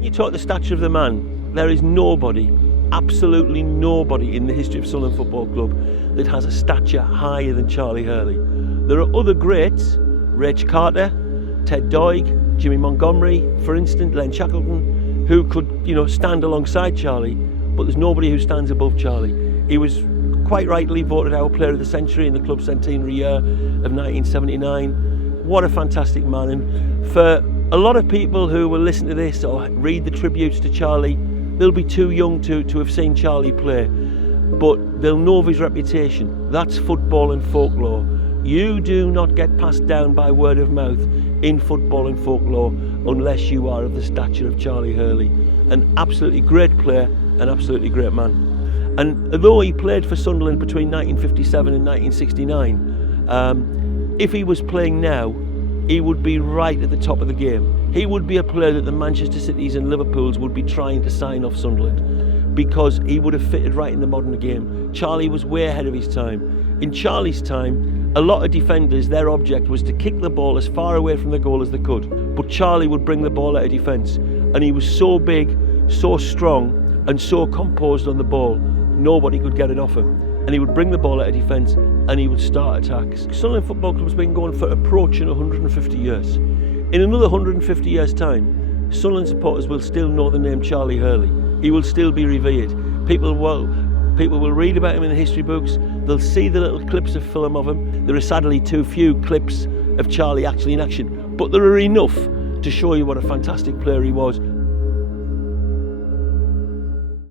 You talk the stature of the man, there is nobody, absolutely nobody in the history of Sunderland Football Club that has a stature higher than Charlie Hurley. There are other greats, Rach Carter, Ted Doig, Jimmy Montgomery, for instance, Len Shackleton, who could, stand alongside Charlie, but there's nobody who stands above Charlie. He was quite rightly voted our Player of the Century in the club's centenary year of 1979. What a fantastic man. And for a lot of people who will listen to this or read the tributes to Charlie, they'll be too young to have seen Charlie play, but they'll know of his reputation. That's football and folklore. You do not get passed down by word of mouth in football and folklore unless you are of the stature of Charlie Hurley. An absolutely great player, an absolutely great man. And although he played for Sunderland between 1957 and 1969, if he was playing now, he would be right at the top of the game. He would be a player that the Manchester Cities and Liverpools would be trying to sign off Sunderland, because he would have fitted right in the modern game. Charlie was way ahead of his time. In Charlie's time, a lot of defenders, their object was to kick the ball as far away from the goal as they could. But Charlie would bring the ball out of defence, and he was so big, so strong, and so composed on the ball, nobody could get it off him. And he would bring the ball out of defence, and he would start attacks. Sunderland Football Club's been going for approaching 150 years. In another 150 years' time, Sunderland supporters will still know the name Charlie Hurley. He will still be revered. People will read about him in the history books. They'll see the little clips of film of him. There are sadly too few clips of Charlie actually in action, but there are enough to show you what a fantastic player he was